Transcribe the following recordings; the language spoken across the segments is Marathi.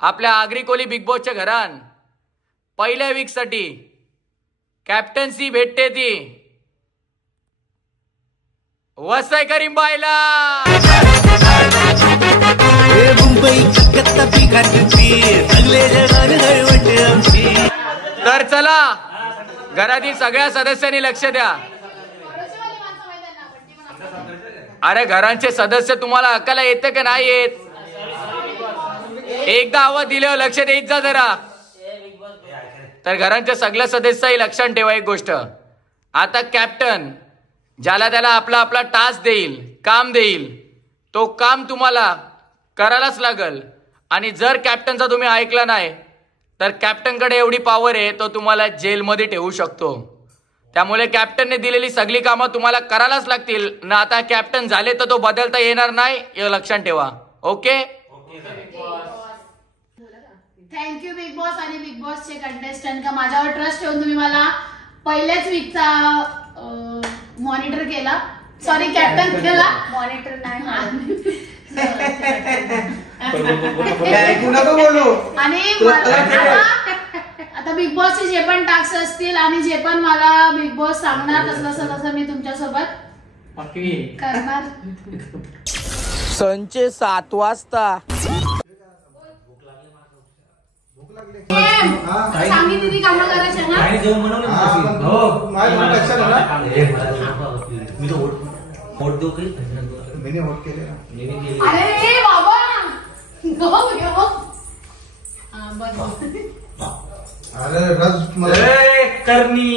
आपल्या आगरी कोली बिग बॉसच्या घरान पहिल्या वीक साठी कॅप्टन्सी भेटते ती वसई करीम बायला। तर चला घरातील सगळ्या सदस्यांनी लक्ष द्या। अरे घरांचे सदस्य तुम्हाला अक्कल येते का नाही येत? एकदा आवाज दिल्यावर लक्ष देत जा जरा। तर घरांच्या सगळ्या सदस्यही लक्षात ठेवा एक गोष्ट, आता कॅप्टन ज्याला त्याला आपला आपला टास्क देईल, काम देईल, तो काम तुम्हाला करायलाच लागल। आणि जर कॅप्टनचा तुम्ही ऐकला नाही तर कॅप्टनकडे एवढी पॉवर आहे तो तुम्हाला जेलमध्ये ठेवू शकतो। त्यामुळे कॅप्टनने दिलेली सगळी कामं तुम्हाला करायलाच लागतील ना। आता कॅप्टन झाले तर तो बदलता येणार नाही हे लक्षात ठेवा। ओके, थँक्यू बिग बॉस आणि बिग बॉसचे कंटेस्टंट का माझ्यावर ट्रस्ट ठेवून तुम्ही मला पहिल्याच वीकचा मॉनिटर केला, सॉरी कॅप्टन केला, मॉनिटर नाही आणि आता बिग बॉसचे जे पण टास्क असतील आणि जे पण मला बिग बॉस सांगणार तसं मी तुमच्या सोबत करणार। संचे 7 वाजता सांगितली कामं करायची ना। अरे बाबा करणी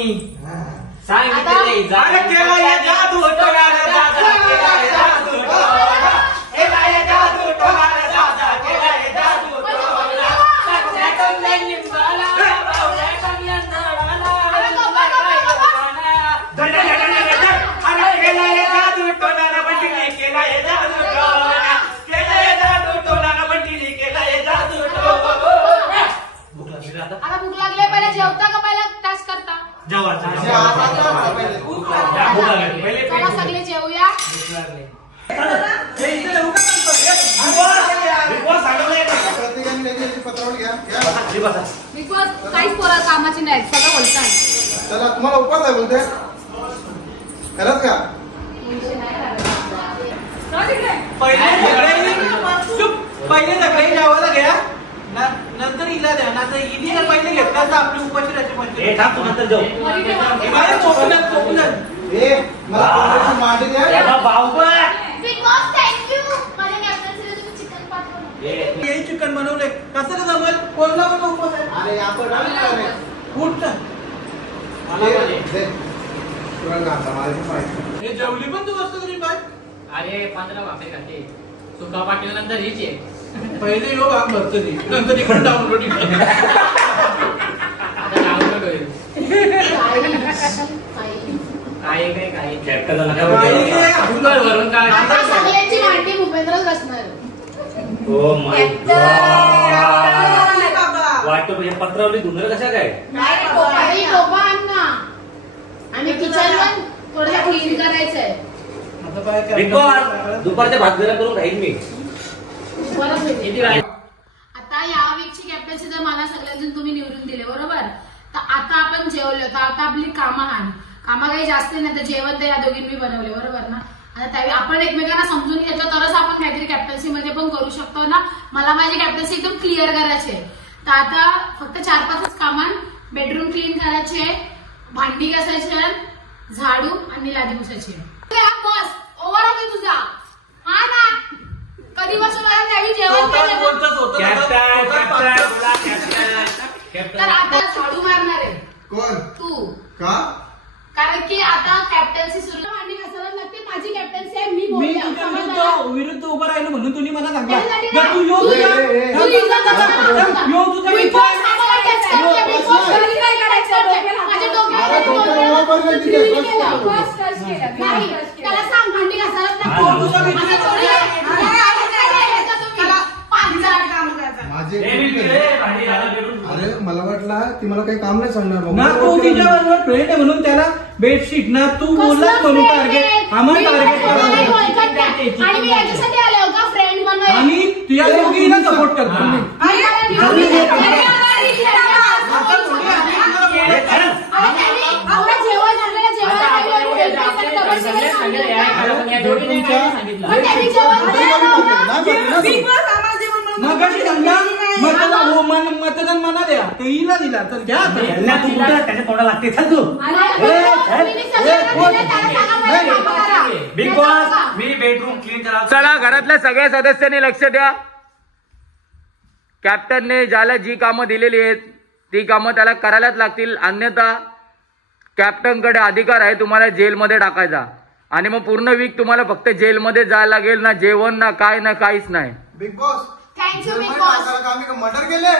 भूक लागले पहिला जेवता का पहिला टास्क करता? चला सगळे जेवूया। बिग बॉस काहीच पोरा कामाची नाही, सगळं बोलताय। चला तुम्हाला उपास आहे बोलते खरंच का? पहिले सगळे जेवायला घ्या नंतर हिला द्या, नंतर हिने जर पहिले घेतला तर आपली उपाशी राहायची म्हणजे नंतर जाऊ मांडी द्या। चिकन बनवले कसं का जमल? कोणला पण उपास आहे? अरे आपण हे जेवली पण तू वस्तू करी बाय। अरे 15 भाकरी खाते सुका पाटील नंतर हीच आहे। पहिले योग आग भरतो नंतर इकडून डाउनलोड सगळ्यांची मांडी भूपेंद्रच असणार। वाटतो पत्रावली धुंदर कशा काय आणि किचन पण थोडं क्लीन करायचंय। दुपारच्या भात गरम करून राहील मी। आता या वीकची कॅप्टन्सी जर मला सगळ्यांनी तुम्ही निवडून दिले बरोबर, तर आता आपण जेवलो तर आता आपली कामं काही जास्त नाही, तर जेवण ते या दोघींनी बनवले बरोबर ना। आता त्यावेळी आपण एकमेकांना समजून घेतलं तरच आपण काहीतरी कॅप्टन्सी मध्ये पण करू शकतो ना। मला माझी कॅप्टन्सी एकदम क्लिअर करायची आहे, तर आता फक्त 4-5च कामं, बेडरूम क्लीन करायचे, भांडी घासायचे, झाडू आणि लादी पुसायची। बस ओव्हर होते तुझा हा ना। कधी बसून त्यावेळी जेवण तर आता झाडू मारणार आहे कोण? तू का? कारण की आता कॅप्टन्सी सुरू भांडी घासायला लागते, माझी कॅप्टन्सी आहे। मी विरुद्ध उभं राहिलो म्हणून तुम्ही मला सांगा त्याला सांग भांडी घासायला अरे मला वाटलं ती मला काही काम नाही सांगणार ना, तो तिच्या बरोबर फ्रेंड आहे म्हणून त्याला बेडशीट ना तू बोललास म्हणून टार्गेट आम्हाला टार्गेट आणि मी याच्यासाठी आले होता सपोर्ट करतो मी. मगाशी समजा मतदान मना द्या ते हिला दिला तर घ्या त्याच्या तोंडा लागते चल तू. बिग बॉस मी बेडरूम क्लीन करा. चला घरातल्या सगळ्या सदस्यांनी लक्ष द्या. कॅप्टनने ज्याला जी कामं दिलेली आहेत ती कामं त्याला करायलाच लागतील, अन्यथा कॅप्टनकडे अधिकार आहे तुम्हाला जेलमध्ये टाकायचा आणि मग पूर्ण वीक तुम्हाला फक्त जेलमध्ये जायला लागेल, ना जेवण ना काय ना काहीच नाही. Big boss thank you Bigg boss. आम्ही मर्डर केले.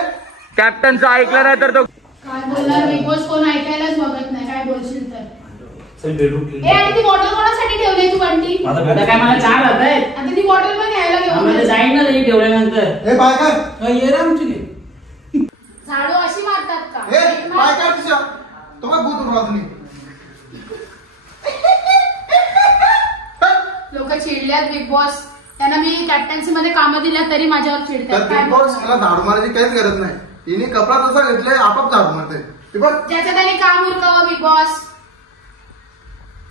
कॅप्टनचं ऐकलं नाही तर तो काय बोलणार बिग बॉस, कोण ऐकायलाच बघत नाही. काय बोलशील तर बेडरूम क्लीन. आणि ती बॉटल कोणासाठी ठेवली तू बंटी? आता काय मला चार होत आहे. आता ती बॉटल पण घ्यायला घेऊन जाईल ना ते ठेवल्यानंतर. हे बायकर ये रे आमची घे. झाडू अशी मारतात का? हे बायकर तुझ्या तो काय भूत उठवा तुम्ही. लोक चिडल्यात बिग बॉस. त्यांना मी कॅप्टन्सी मध्ये कामं दिल्या तरी माझ्यावर तर चिडतात. काय बिग बॉस मला झाडू मारायची काहीच गरज नाही. हिने कपडा तसा घेतलाय आपाप झाडू मारते. ज्याचं त्याने काम उरकावं बिग बॉस.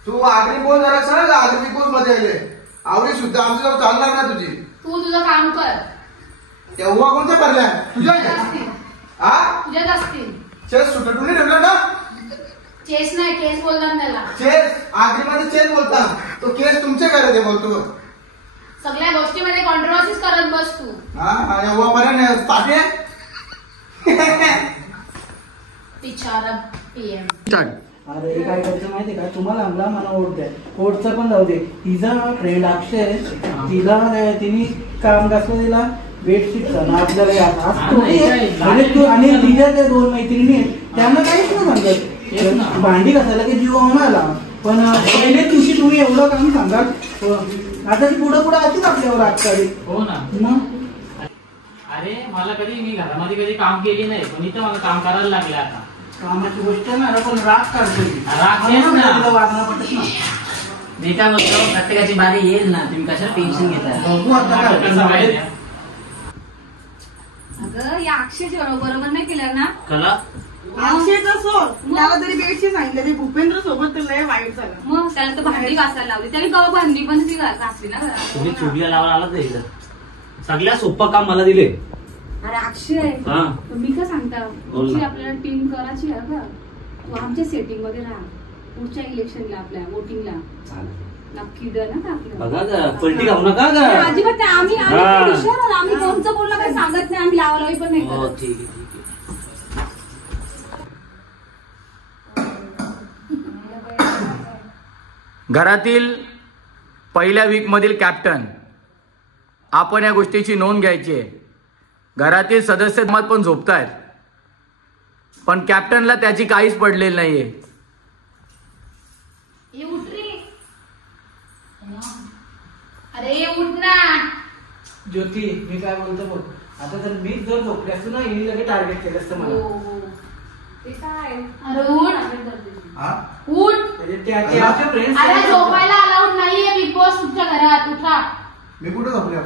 तू आगरी बोल जरा सरळ आगरी बिग बॉस मध्ये आले. आवडी सुद्धा आमची जवळ चालणार नाही तुझी. तू तुझं काम कर. तेव्हा कोणत्या पडल्या तुझ्या तुझ्यात असतील. हा तुझ्यात असतील. चेस सुटून ठेवलं ना. चेस नाही केस बोलतात त्याला. चेस आगरीमध्ये चेस बोलता. तो केस तुमचे करे ते बोलतो. सगळ्या गोष्टीमध्ये कॉन्ट्रोवर्सीज करत बस तू. हा एव्हा पर्यंत ताटे बिचारा पीएम. अरे काय करायचं माहितीये का, तुम्हाला आमला मला ओढ द्या. ओढचं पण जाऊ दे. तिचा फ्रेंड अक्षय तिला तिने काम कसलं दिला बेडशीटचा ना आपल्याला आणि तिच्या त्या दोन मैत्रिणी आहेत त्यांना काहीच नाही सांगत. भांडी घासायला की जीव आला. पण पहिले दिवशी तुम्ही एवढं काम सांगाल. आता ती पुढं पुढं अशीच आपल्यावर आजकाल. हो ना. अरे मला कधी मी घरामध्ये कधी काम केली नाही पण इथं मला काम करायला लागले. आता कामाची गोष्ट नाही पण राग काढतो. राग तेच ना. वागणं पटत ना. मी काय बोलतो प्रत्येकाची बारी येईल ना, तुम्ही कशाला टेन्शन घेताय. बघू आता काय कसं माहिती आहे? अगं या अक्षयची बरोबर नाही केलं ना. कला अक्षयचा सोड त्याला तरी बेडशीट सांगितलं ते भूपेंद्र सोबत तर लय वाईट झालं. मग त्याला तर भांडी घासायला लावली. त्याने कवा भांडी पण ती घासली ना घरात. तुम्ही चुडीला लावायला आलात नाही इथं. सगळ्यात सोपं काम मला दिले. अरे अक्षय हा. मी काय सांगता बोल ना. पुढची आपल्याला टीम करायची आहे का. तू आमच्या सेटिंग मध्ये राहा. पुढच्या इलेक्शनला आपल्या वोटिंगला नक्की डन ना आपल्याला. बघा पलटी खाऊ नका ग. अजिबात नाही. आम्ही हा. आम्ही कोणचं बोलणं काही सांगत नाही. आम्ही लावालावी पण नाही हो करत. ठीक आहे. घरातील पहिल्या वीक मधील कॅप्टन आपण या गोष्टीची नोंद घ्यायची आहे. घरातील सदस्य मत पण झोपतायत पण कॅप्टनला त्याची काहीच पडलेली नाहीये. ये उठ रे. अरे ये उठ ना. ज्योती मी काय बोलतो बघ. आता जर मी जर झोपले असतो ना हिने लगेच टार्गेट केलं असतं मला. ते काय अरे उठ. हा उठ. ते आमचे फ्रेंड्स अरे झोपायला अलाउड नाहीये बिग बॉस तुमच्या घरात. उठा. मी कुठे झोपल्या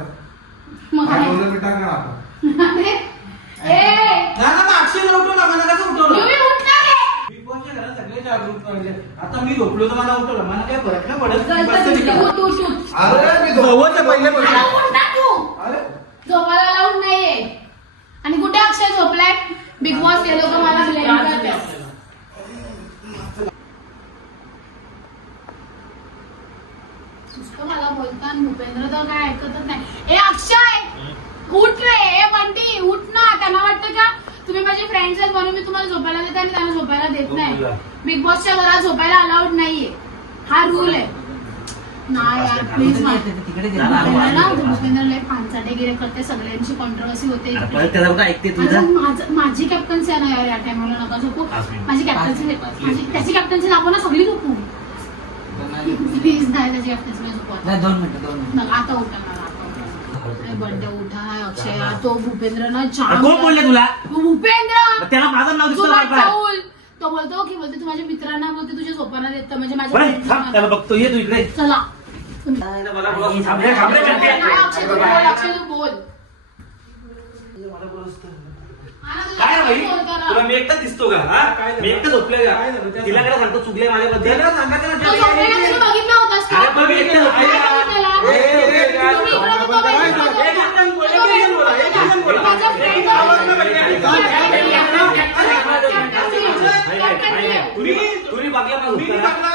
मग काय? मी टाकणार आता. अरे, ए ना अक्षयला उठव ना. मला कसं उठवलं. तुम्ही उठणार आहे. बिग बॉसच्या घरात सगळे जागृत पाहिजे. आता मी झोपलो तर मला उठवलं. मला काय फरक नाही पडत. चल, बस चल, निघालो. उठ, उठ, उठ. अरे मी जवळचं पहिले अरे पडलं. उठ ना तू. अरे झोपायला अलाउड नाहीये. आणि कुठे अक्षय झोपलाय. बिग बॉस हे लोक मला ब्लेम करतात. नुसतं मला बोलता भूपेंद्र तर काय ऐकतच नाही. ए अक्षय उठ रे. ए बंटी उठ ना. त्यांना वाटतं का तुम्ही माझे फ्रेंड्स आहेत म्हणून मी तुम्हाला झोपायला देते आणि त्यांना झोपायला देत नाही. बिग बॉसच्या घरात झोपायला अलाउड नाहीये. हा रूल आहे ना यार. प्लीज भूपेंद्र लय पानसाठेगिरी करते. सगळ्यांची कॉन्ट्रोवर्सी होते. माझी कॅप्टन्सी आहे ना यार. या टायमाला नका झोपू. माझी कॅप्टन्सी त्याची कॅप्टन्सी दाखव ना. सगळी झोपू प्लीज. नाही त्याची कॅप्टन्सी झोपू. 2 मिनिटं आता उठा. बंड्या उठा. अक्षय तो भूपेंद्र ना छान. कोण बोलले तुला. भूपेंद्र त्याला माझं नाव दिसलं. तो बोलतो की बोलते तू माझ्या मित्रांना बोलते तुझ्या झोपाना देत म्हणजे त्याला माझ्या. बघतो. ये तू इकडे. चला अक्षय तू बोल. अक्षय तू बोल. काय भाई तुला मी एकटाच दिसतो का? हा मी एकटाच झोपलोय का? तिला काय सांगतो चुकले माझ्याबद्दल? बघितला होतास का? अरे पण मी एकटा झोपलोय का? तुम्ही बघला का झोपताना?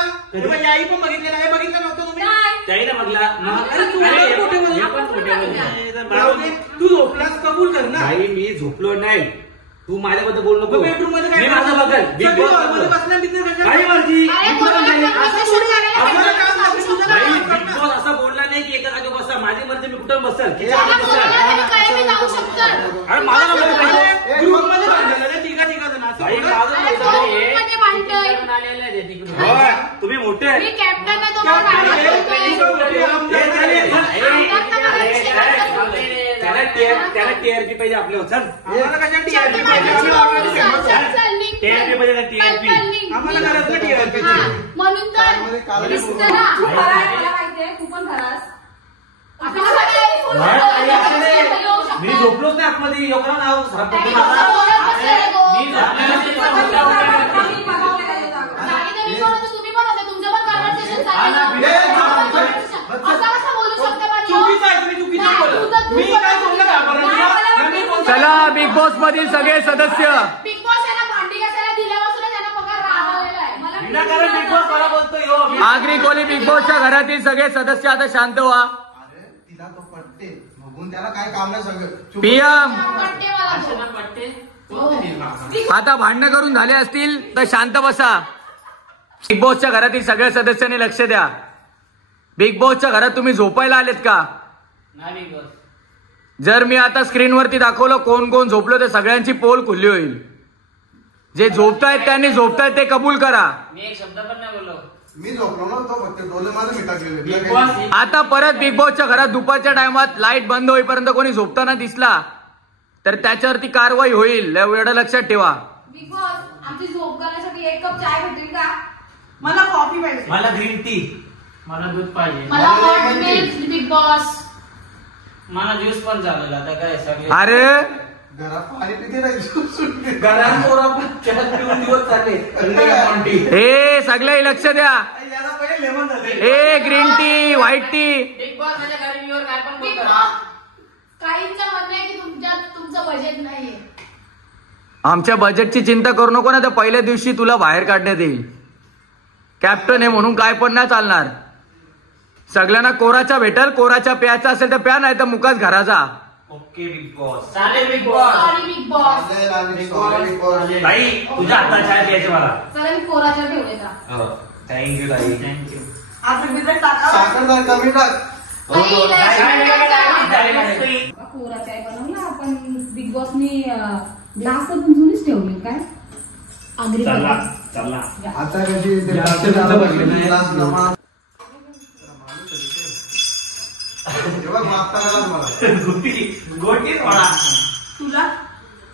आई पण बघितलेला आहे, बघितलं नव्हतं तुम्ही? त्याईला बघला तू झोपलास कबूल कर ना. भाई मी झोपलो नाही, तू माझ्याबद्दल बोल नको. बेडरूम मध्ये मी माझं बघल बिग बॉस काही मर्जी. बिग बॉस असं बोलला नाही की एका जागी बसा, माझी मर्जी मी कुठं बसल. अरे माझा ग्रुप मध्ये भांडलं ना तिघा जण भाई तुम्ही मोठे आहे. त्याला टीआरपी पाहिजे आपल्यावर. चल टीआरपी पाहिजे, टीआरपी आम्हाला करायचं टीआरपी म्हणून तर तू पण खरास मी झोपलोच नाही आतमध्ये. योगरा नाव खराब करतो तुम्ही पण होते, तुमचं पण कन्व्हर्सेशन चला बिग बॉस मधील सगळे सदस्य बिग बॉस यांना भांडी घासायला दिल्यापासून त्यांना पगार राहवलेला आहे. विनाकारण बिग बॉस मला बोलतोय. आगरी कोली बिग बॉसच्या घरातील सगळे सदस्य आता शांत व्हा. अरे तिला तो पटते बघून त्याला काय काम नाही सांगत. पीएम पट्टे वाला तो. आता भांडणं करून झाले असतील तर शांत बसा. बिग बॉसच्या घरातील सगळ्या सदस्यांनी लक्ष द्या. बिग बॉसच्या घरात तुम्ही झोपायला आलेत का? नाही बिग बॉस. जर मी आता स्क्रीनवरती दाखवलं कोण कोण झोपलो तर सगळ्यांची पोल खुल्ली होईल. जे झोपतायत त्यांनी झोपतायत ते कबूल करा. मी एक शब्द पण नाही बोललो. मी झोपलो ना तो फक्त डोले माझं मिठात बिग गेले. बॉस आता परत बिग बॉसच्या घरात दुपारच्या टायमात लाईट बंद होईपर्यंत कोणी झोपताना दिसला तर त्याच्यावरती कारवाई होईल, एवढं लक्षात ठेवा. बिग बॉस आमची झोप करण्यासाठी 1 कप चाय भेटेल का? मला कॉफी पाहिजे. मला ग्रीन टी. मला दूध पाहिजे. मला हॉट मिल्क बिग बॉस. मला ज्यूस पण चालेल. आता काय सगळे अरे घरात पाणी पिते नाही. घरात दिवस चालले. हे सगळे लक्ष द्या. याला पहिले लेमन झाले. A green tea, white tea. Bigg Boss माझ्या गरिबीवर काय पण बिग बोलतो. बॉस काहींचं म्हणणं आहे की तुमचं बजेट नाहीये. आमच्या बजेटची चिंता करू नको ना, तर पहिल्या दिवशी तुला बाहेर काढण्यात येईल. कॅप्टन आहे म्हणून काय पण नाही चालणार. सगळ्यांना कोराचा भेटल. कोराचा प्यायचा असेल तर प्या, नाही तर मुकाच घराचा. Okay Bigg Boss. चालेल Bigg Boss. Sorry Bigg Boss. बाई तुझ्या हातात चाय प्यायचे मला. चला मी कोराच्या ठेवले का? थँक्यू ताई. थँक्यू. आता बिजनेस टाका. साखर नाही कमी टाक. कोरा चाय बनवला पण बिग बॉसनी ग्लास तर पण जुनीच ठेवली काय? आगरी चला चला. आता कशी ते जास्त टाकते जास्त भरले नाही. ग्लास जमा. एवढं मागता आला मला. गोटी मला. तुला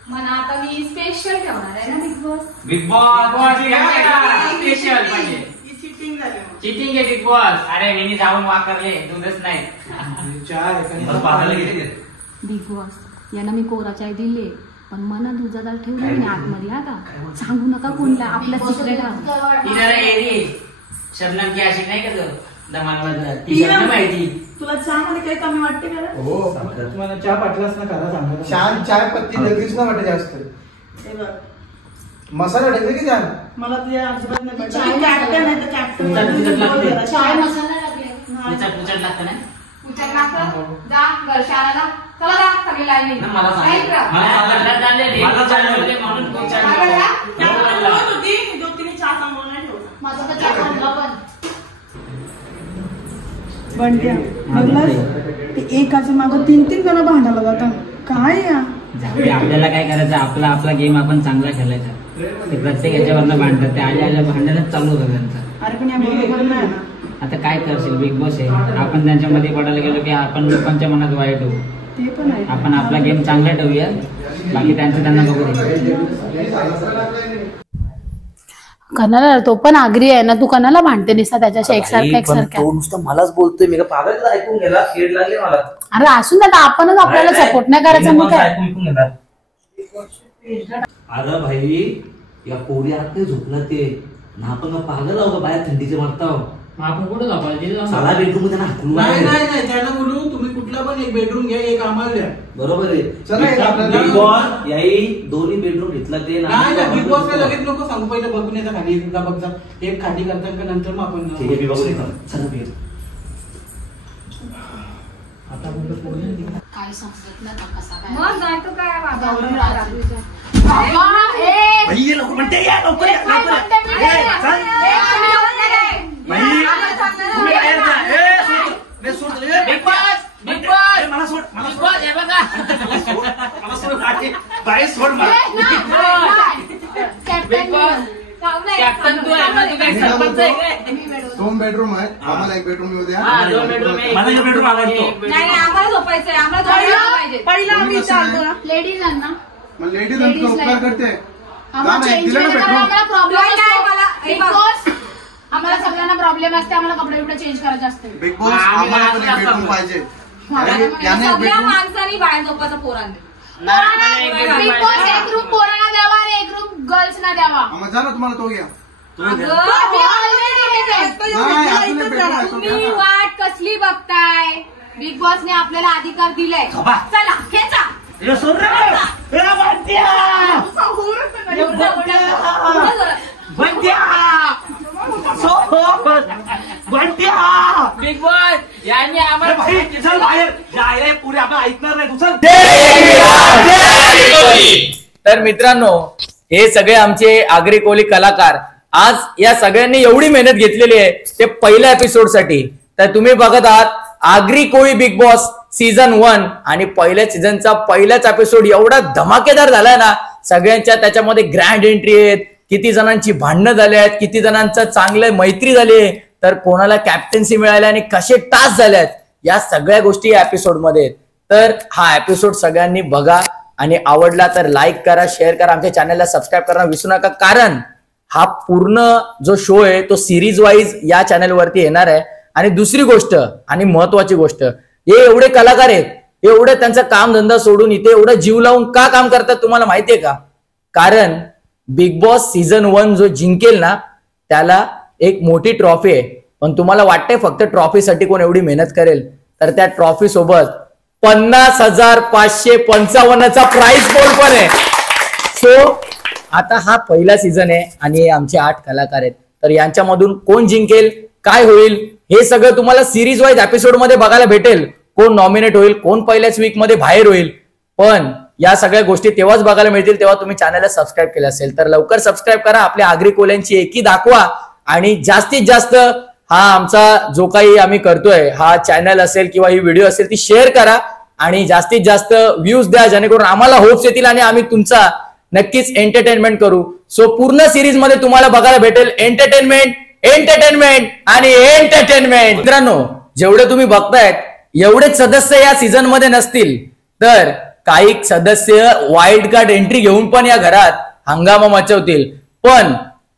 म्हणा आता मी स्पेशल ठेवणार आहे ना big boss. Big boss special पाहिजे. ही चिटिंग झाली. चिटिंग आहे बिग बॉस. अरे मी जाऊन वाकरले दूधच नाही. पाहायला गेले. बिग बॉस यांना मी कोरा चाय दिले पण मना दुधादार ठेवली मी आतमध्ये. आता सांगू नका कोणला, आपला सिक्रेट हा. ती जरा एरी शबनम की अशी नाही का तो दमानमधलं ती शबनम माहिती. तुला चहा मध्ये काही कमी वाटते का रे? हो तुम्हाला चहा पाटलाच ना करा सांगा. छान चाय पत्ती लगेच ना वाटते जास्त. हे बघ मसाला टाकले की छान. मला तुझ्या अजिबात नाही पाहिजे. चाय कॅप्टन आहे तर कॅप्टन. चाय मसाला टाकले. पुचट पुचट लागतं ना. उचल लागतं. जा घरशाला जा. चला जा सगळी लाईनी. मला चालले म्हणून पुचट बोलत होती की ज्योतीने चहा चांगला नाही ठेवला. माझं तर चहा थांबला पण. बंड्या बघलास ते एकाच्या मागं 3-3 जण भांडायला जातात. काय या आपल्याला काय करायचं, आपला आपला गेम आपण चांगला खेळायचा. ते प्रत्येक याच्यावरनं भांडतात, ते आल्या भांडणच चालू होतं त्यांचं. अरे पण या बरोबर नाही ना. आता काय करशील, बिग बॉस आहे. आपण त्यांच्यामध्ये पडायला गेलो की आपण लोकांच्या मनात वाईट होऊ. ते पण आहे. आपण आपला गेम चांगला ठेवूया, बाकी त्यांचं त्यांना बघू दे. कणाला तो पण आगरी आहे ना, तू कणाला भांडते निसा त्याच्याशी एकसारख्या तो नुसतं मलाच बोलतोय, मी पागल ऐकून गेला, खेळ लागले मला. अरे असून आता आपणच आपल्याला सपोर्ट नाही करायचा मग काय. अरे भाई या पोरी आता झोपला ते ना, आपण पागल आहो का बाहेर थंडीचे मारताव. आपण कुठे जाऊ? साला बेडरूम मध्ये नाही त्यांना बोलू तुम्ही कुठला पण एक बेडरूम घ्या, एक आम्हाला द्या. बरोबर आहे. बिग बॉस याही दोन्ही बेडरूम घेतला ते नाही. बिग बॉस लगेच नको सांगू, पहिले बघून येतं खाली एकदा बघता, एक खाली करतात का नंतर मग आपण ठीक आहे बघून येतो. चला आता बोलतो काय समजत नाही कसा काय मग जायचं काय बाबा म्हणते या लवकर या, लवकर मला सोड, मला सोड, मला कॅप्टन तू सरपंच आहे काय? 2 बेडरूम आहे, आम्हाला 1 बेडरूम येऊ द्या. 2 बेडरूम मला एक बेडरूम आवडतो. नाही आम्हाला झोपायचंय, आम्हाला पाहिजे. पहिला आम्ही चालतो लेडीज ना, मग लेडीज उपकार करते. आम्हाला सगळ्यांना प्रॉब्लेम असते, आम्हाला कपडे बिपडे चेंज करायचे असते. बिग बॉस आम्हाला पण एक बेडरूम पाहिजे. सगळ्या माणसांनी बाहेर झोपायचा पोरांनी. बिग बॉस एक रूम पोरांना द्यावा आणि एक रूम गर्ल्स ना द्यावा. मग जा ना, तुम्हाला तो घ्या. तुम्ही वाट कसली बघताय? बिग बॉसने आपल्याला अधिकार दिलाय. चला खेचा. बिग बॉस यांनी आम्हाला बाहेर जायला पुढे आपण ऐकणार नाही. तू चल. तर मित्रांनो, हे सगळे आमचे आगरी कोळी कलाकार आज या सगळ्यांनी एवढी मेहनत घेतलेली आहे ते पहिल्या एपिसोड साठी. तर तुम्ही बघत आहात Agri Koli big boss season 1 आणि पहिल्या सीझनचा पहिलाच एपिसोड एवढा धमाकेदार झालाय ना. सगळ्यांच्या त्याच्यामध्ये ग्रँड एंट्री आहेत, किती जणांची भांडणं झाली आहेत, किती जणांचं चांगलं मैत्री झाली आहे, तर कोणाला कॅप्टन्सी मिळाली आणि कसे टास्क झाले आहेत, या सगळ्या गोष्टी या एपिसोड मध्ये आहेत. तर हा एपिसोड सगळ्यांनी बघा आणि आवडला तर लाईक करा, शेअर करा, आमच्या चॅनलला सबस्क्राईब करा विसरू नका. कारण हा पूर्ण जो शो आहे तो सिरीज वाईज या चॅनलवरती येणार आहे. आणि दुसरी गोष्ट आणि महत्वाची गोष्ट, हे एवढे कलाकार आहेत, एवढे त्यांचा काम धंदा सोडून इथे एवढं जीव लावून का काम करतात तुम्हाला माहितीये का? कारण बिग बॉस सीझन 1 जो जिंकेल ना त्याला एक मोठी ट्रॉफी आहे. पण तुम्हाला वाटतंय फक्त ट्रॉफीसाठी कोण एवढी मेहनत करेल? तर त्या ट्रॉफी सोबत 50,555चा प्राइस पोल पण आहे. सो आता हा पहिला सीझन आहे आणि आमचे 8 कलाकार आहेत. तर यांच्यामधून कोण जिंकेल, काय होईल, हे सगळं तुम्हाला सिरीज वाईज एपिसोड मध्ये बघायला भेटेल. कोण नॉमिनेट होईल, कोण पहिल्याच वीक मध्ये बाहेर होईल. पण या सगळ्या गोष्टी तेव्हाच बघायला मिळतील तेव्हा तुम्ही चॅनलला सबस्क्राईब केलं असेल. तर लवकर सबस्क्राईब करा, आपल्या आगरी कोल्यांची एकी दाखवा आणि जास्तीत जास्त हा आमचा जो काही आम्ही करतोय, हा चॅनल असेल किंवा ही व्हिडिओ असेल ती शेअर करा आणि जास्तीत जास्त व्ह्यूज द्या, जेणेकरून आम्हाला होप्स येतील आणि आम्ही तुमचा नक्कीच एंटरटेनमेंट करू. सो पूर्ण सिरीज मध्ये तुम्हाला बघायला भेटेल एंटरटेनमेंट आणि एंटरटेनमेंट. मित्रांनो, जेवढे तुम्ही बघतायत एवढेच सदस्य या सीझन मध्ये नसतील, तर काही सदस्य वाईल्ड कार्ड एंट्री घेऊन पण या घरात हंगामा मचवतील. पण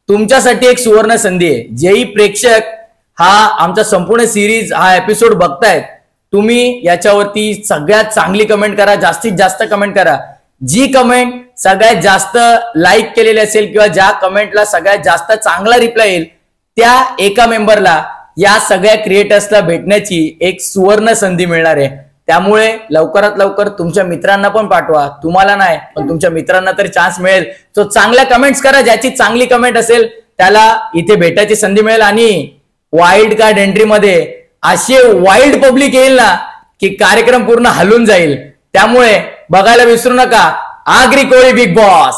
तुमच्यासाठी एक सुवर्ण संधी आहे. जेही प्रेक्षक हा आमचा संपूर्ण सिरीज हा एपिसोड बघतायत, तुम्ही याच्यावरती सगळ्यात चांगली कमेंट करा, जास्तीत जास्त कमेंट करा. जी कमेंट सगळ्यात जास्त लाईक केलेली असेल किंवा ज्या कमेंटला सगळ्यात जास्त चांगला रिप्लाय येईल, त्या एका मेंबरला या सगळ्या क्रिएटर्सला भेटण्याची एक सुवर्ण संधी मिळणार आहे. त्यामुळे लवकरात लवकर तुमच्या मित्रांना पण पाठवा. तुम्हाला नाही पण तुमच्या मित्रांना तर चान्स मिळेल. तो चांगल्या कमेंट्स करा, ज्याची चांगली कमेंट असेल त्याला इथे भेटायची संधी मिळेल. आणि वाईल्ड कार्ड एंट्री मध्ये असे वाईल्ड पब्लिक येईल ना की कार्यक्रम पूर्ण हलून जाईल. त्यामुळे बघायला विसरू नका आगरी कोळी बिग बॉस.